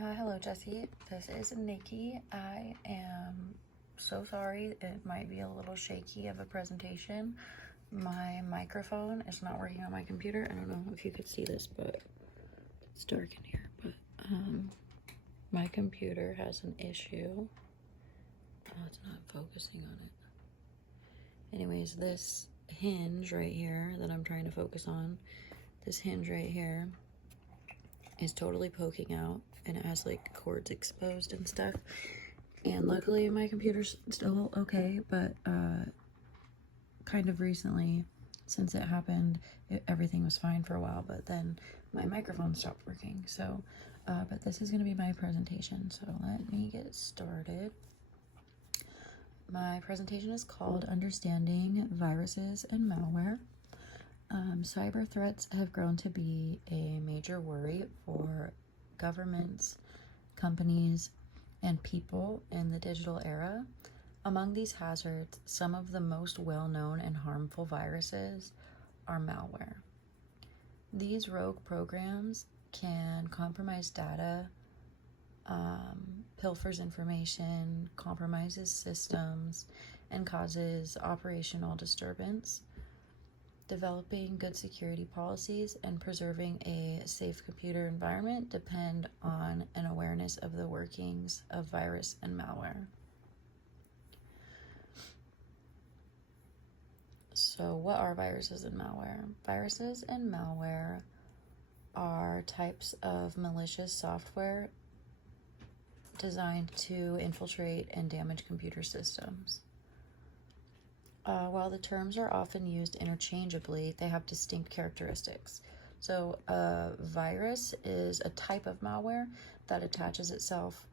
Hello, Jesse. This is Nikki. I am so sorry. It might be a little shaky of a presentation. My microphone is not working on my computer. I don't know if you could see this, but it's dark in here. But my computer has an issue. Oh, it's not focusing on it. Anyways, this hinge right here that I'm trying to focus on, this hinge right here is totally poking out, and it has like cords exposed and stuff. And luckily my computer's still okay, but kind of recently, since it happened, everything was fine for a while, but then my microphone stopped working. So but this is going to be my presentation, so let me get started. My presentation is called Understanding Viruses and Malware. Cyber threats have grown to be a major worry for governments, companies, and people in the digital era. Among these hazards, some of the most well-known and harmful viruses are malware. These rogue programs can compromise data, pilfers information, compromises systems, and causes operational disturbance. Developing good security policies and preserving a safe computer environment depend on an awareness of the workings of virus and malware. So what are viruses and malware? Viruses and malware are types of malicious software designed to infiltrate and damage computer systems. While the terms are often used interchangeably, they have distinct characteristics. So a virus is a type of malware that attaches itself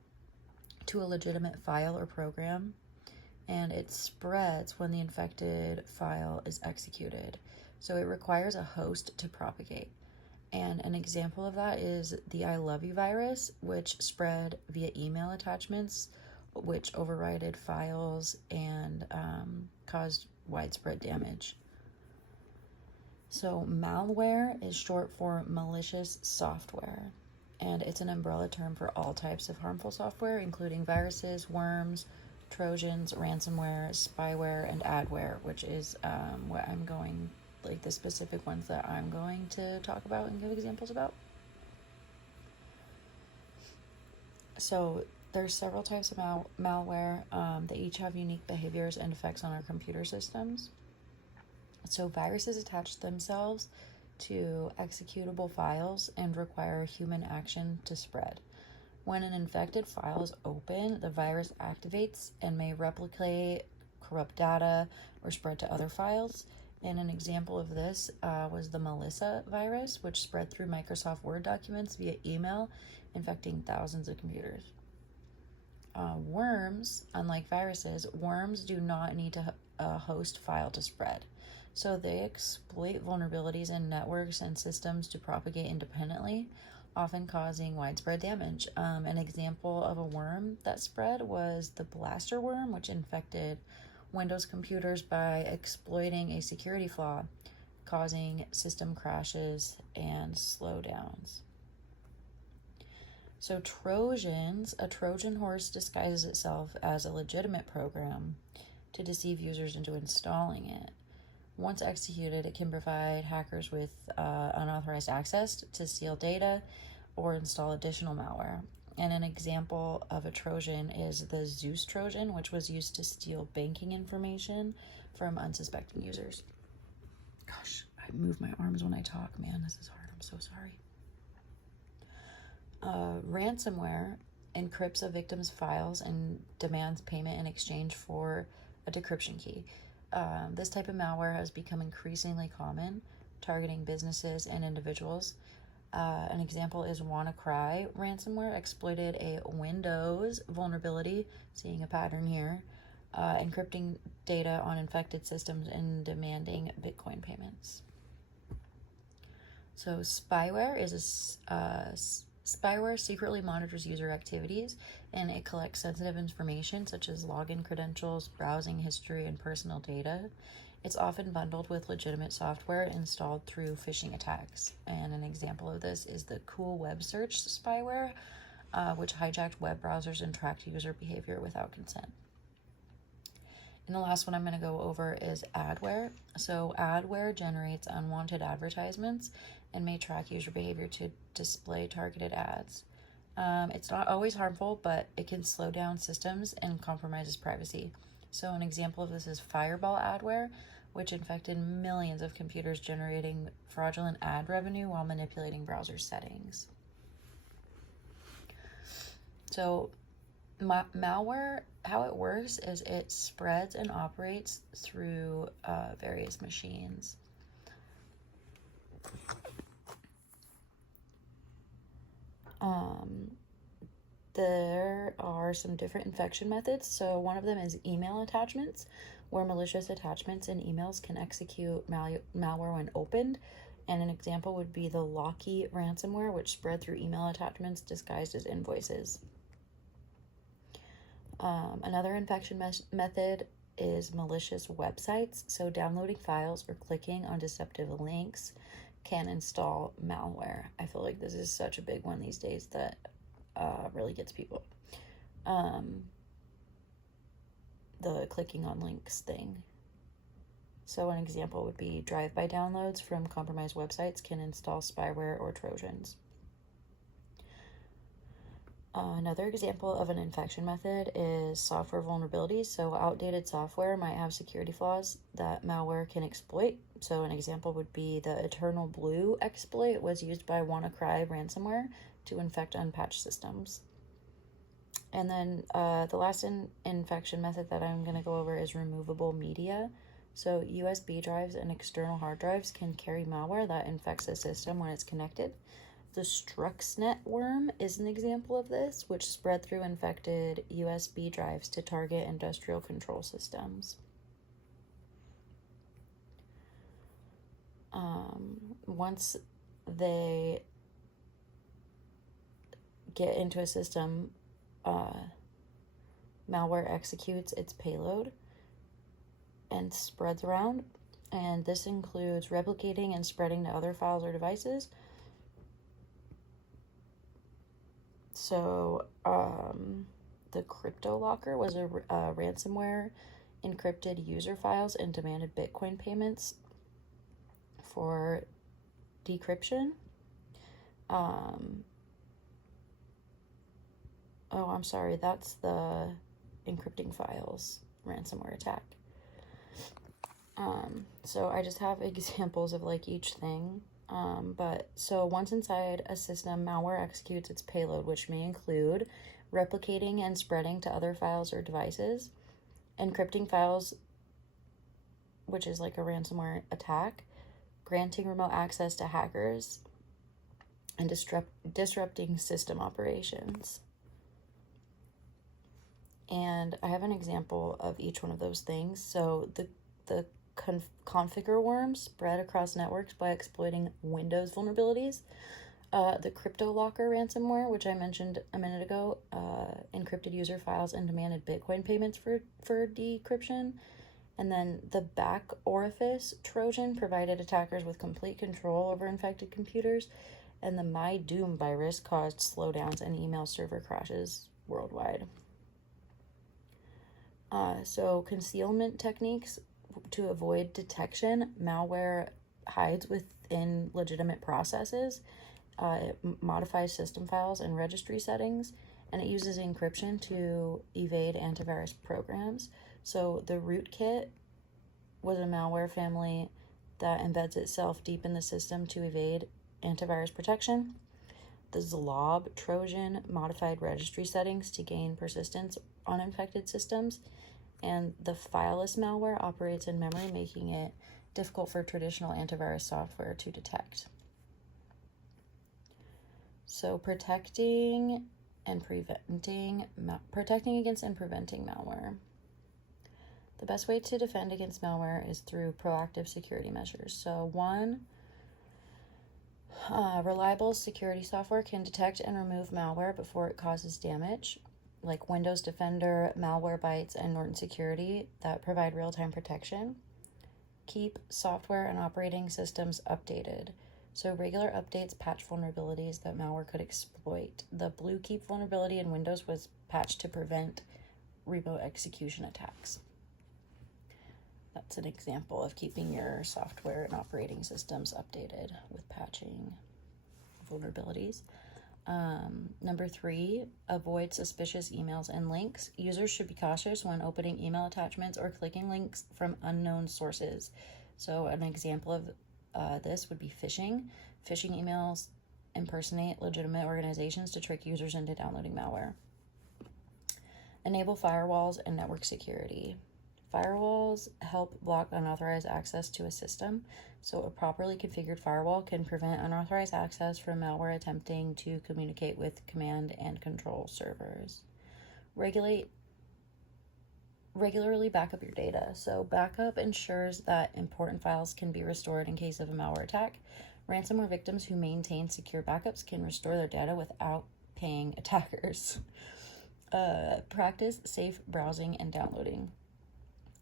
to a legitimate file or program, and it spreads when the infected file is executed. So it requires a host to propagate. And an example of that is the I love you virus, which spread via email attachments, which overrided files and caused widespread damage. So malware is short for malicious software, and it's an umbrella term for all types of harmful software, including viruses, worms, trojans, ransomware, spyware, and adware, which is what I'm going, like the specific ones that I'm going to talk about and give examples about. So there's several types of malware. They each have unique behaviors and effects on our computer systems. So viruses attach themselves to executable files and require human action to spread. When an infected file is open, the virus activates and may replicate, corrupt data, or spread to other files. And an example of this was the Melissa virus, which spread through Microsoft Word documents via email, infecting thousands of computers. Worms, unlike viruses, worms do not need a host file to spread. So they exploit vulnerabilities in networks and systems to propagate independently, often causing widespread damage. An example of a worm that spread was the blaster worm, which infected Windows computers by exploiting a security flaw, causing system crashes and slowdowns. So Trojans, a Trojan horse disguises itself as a legitimate program to deceive users into installing it. Once executed, it can provide hackers with unauthorized access to steal data or install additional malware. And an example of a Trojan is the Zeus Trojan, which was used to steal banking information from unsuspecting users. Gosh, I move my arms when I talk, man. This is hard. I'm so sorry. Ransomware encrypts a victim's files and demands payment in exchange for a decryption key. This type of malware has become increasingly common, targeting businesses and individuals. An example is WannaCry ransomware exploited a Windows vulnerability, seeing a pattern here, encrypting data on infected systems and demanding Bitcoin payments. So spyware is spyware secretly monitors user activities, and it collects sensitive information such as login credentials, browsing history, and personal data. It's often bundled with legitimate software installed through phishing attacks. And an example of this is the Cool Web Search spyware, which hijacked web browsers and tracked user behavior without consent. And the last one I'm going to go over is adware. So adware generates unwanted advertisements and may track user behavior to display targeted ads. It's not always harmful, but it can slow down systems and compromises privacy. So an example of this is Fireball adware, which infected millions of computers, generating fraudulent ad revenue while manipulating browser settings. So malware, how it works is it spreads and operates through various machines. There are some different infection methods. So one of them is email attachments, where malicious attachments in emails can execute malware when opened. And an example would be the Locky ransomware, which spread through email attachments disguised as invoices. Another infection method is malicious websites. So downloading files or clicking on deceptive links can install malware. I feel like this is such a big one these days that really gets people. The clicking on links thing. So an example would be drive-by downloads from compromised websites can install spyware or Trojans. Another example of an infection method is software vulnerabilities. So outdated software might have security flaws that malware can exploit. So an example would be the Eternal Blue exploit was used by WannaCry ransomware to infect unpatched systems. And then the last infection method that I'm going to go over is removable media. So USB drives and external hard drives can carry malware that infects a system when it's connected. The Stuxnet worm is an example of this, which spread through infected USB drives to target industrial control systems. Once they get into a system, malware executes its payload and spreads around, and this includes replicating and spreading to other files or devices. So the CryptoLocker was a ransomware encrypted user files and demanded Bitcoin payments for decryption. I'm sorry, that's the encrypting files ransomware attack. So I just have examples of like each thing. But so once inside a system, malware executes its payload, which may include replicating and spreading to other files or devices, encrypting files, which is like a ransomware attack, granting remote access to hackers, and disrupting system operations. And I have an example of each one of those things. So the configure worm spread across networks by exploiting Windows vulnerabilities. The CryptoLocker ransomware, which I mentioned a minute ago, encrypted user files and demanded Bitcoin payments for decryption. And then the back orifice Trojan provided attackers with complete control over infected computers. And the MyDoom virus caused slowdowns and email server crashes worldwide. So concealment techniques to avoid detection. Malware hides within legitimate processes. It modifies system files and registry settings, and it uses encryption to evade antivirus programs. So the rootkit was a malware family that embeds itself deep in the system to evade antivirus protection. The Zlob Trojan modified registry settings to gain persistence on infected systems. And the fileless malware operates in memory, making it difficult for traditional antivirus software to detect. So protecting against and preventing malware. The best way to defend against malware is through proactive security measures. So one, reliable security software can detect and remove malware before it causes damage, like Windows Defender, Malwarebytes, and Norton Security that provide real-time protection. Keep software and operating systems updated. So regular updates patch vulnerabilities that malware could exploit. The blue keep vulnerability in Windows was patched to prevent remote execution attacks. That's an example of keeping your software and operating systems updated with patching vulnerabilities. Number 3, avoid suspicious emails and links. Users should be cautious when opening email attachments or clicking links from unknown sources. So an example of this would be phishing. Phishing emails impersonate legitimate organizations to trick users into downloading malware. Enable firewalls and network security. Firewalls help block unauthorized access to a system, so a properly configured firewall can prevent unauthorized access from malware attempting to communicate with command and control servers. Regularly back up your data. So backup ensures that important files can be restored in case of a malware attack. Ransomware victims who maintain secure backups can restore their data without paying attackers. Practice safe browsing and downloading.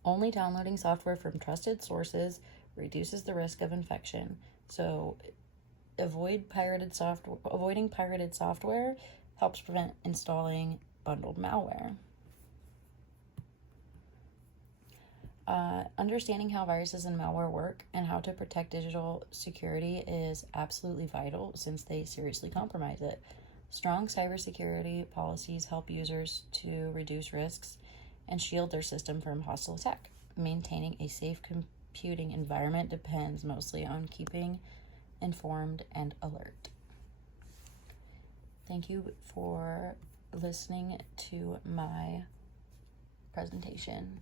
Only downloading software from trusted sources reduces the risk of infection. So avoiding pirated software helps prevent installing bundled malware. Understanding how viruses and malware work and how to protect digital security is absolutely vital since they seriously compromise it. Strong cybersecurity policies help users to reduce risks and shield their system from hostile attack. Maintaining a safe computing environment depends mostly on keeping informed and alert. Thank you for listening to my presentation.